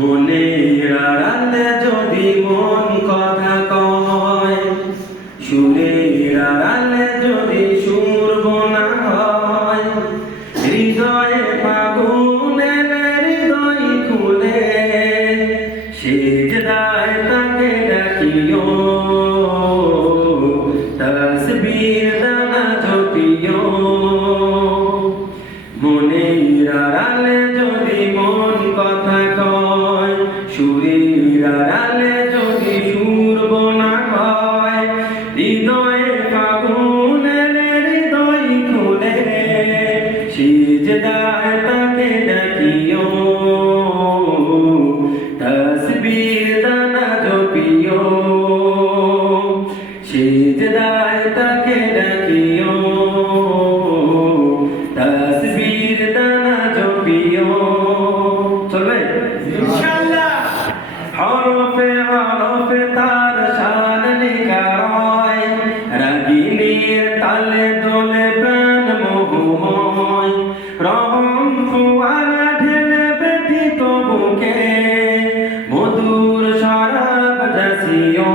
মনের আড়ালে যদি মন কথা কয়, সুরের আড়ালে যদি সুর বোনা হয়, হৃদয়ে ফাগুন এলে হৃদয় খুলে, সিজদায় তাকে ডাকিও, তাসবির দানা জপিও। মনের আড়ালে যদি মন কথা কয়, সুরের আড়ালে যদি সুর বোনা হয়, হৃদয়ে ফাগুন এলে হৃদয় খুলে, সিজদায় তাকে ডাকিও, তাসবির দানা জপিও। সিজদায় তাকে ডাকিও, তাসবির দানা জপিও। চলবে ইনশাআল্লাহ। হরফে হরফে তার শান লেখা হয়, রাগিনীর তালে দোলে প্রাণ মোহময়, রহম ফোয়ারা ঢেলে ব্যথিত বুকে, মধুর শরাব জাসিও,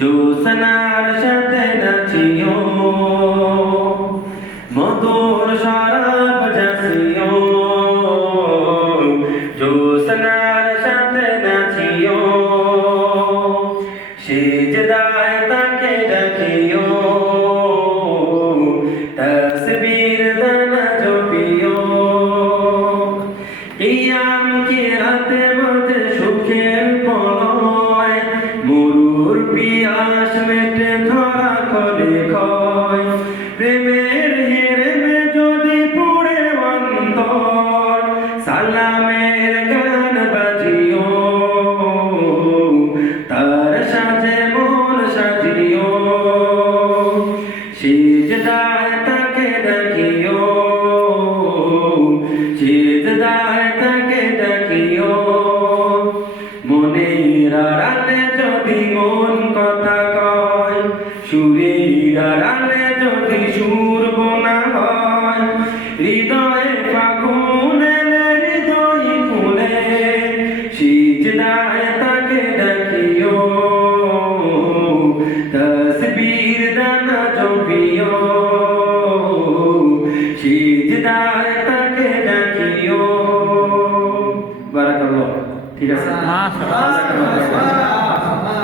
জোসনার সাথে নাচিও, মধুর শরাব জাসিও, জোসনার সাথে নাচিও। সিজদায় তাকে ডাকিও, তাসবির দানা জপিও। কিয়াম কি রাতে মধ্যে সুখের পলয়, মরুর পিয়াস মেটে ধরা করে ক্ষয়, প্রেমের হেরেমে যদি পুড়ে অন্তর, সালামের গান বাজিও, তার সাজে মন সাজিও। সিজদায় তাকে ডাকিও, সিজদায় তাকে ডাকিও। মনের আড়ালে যদি মন কথা কয়, সুরের আড়ালে যদি সুর বোনা হয়, হৃদয়ে ফাগুন এলে হৃদয় ফুলে, সিজদায় তাকে ডাকিও, তাসবির দানা জপিও। সিজদায় তাকে ডাকিও। বারাকাল্লাহ। ঠিক আছে।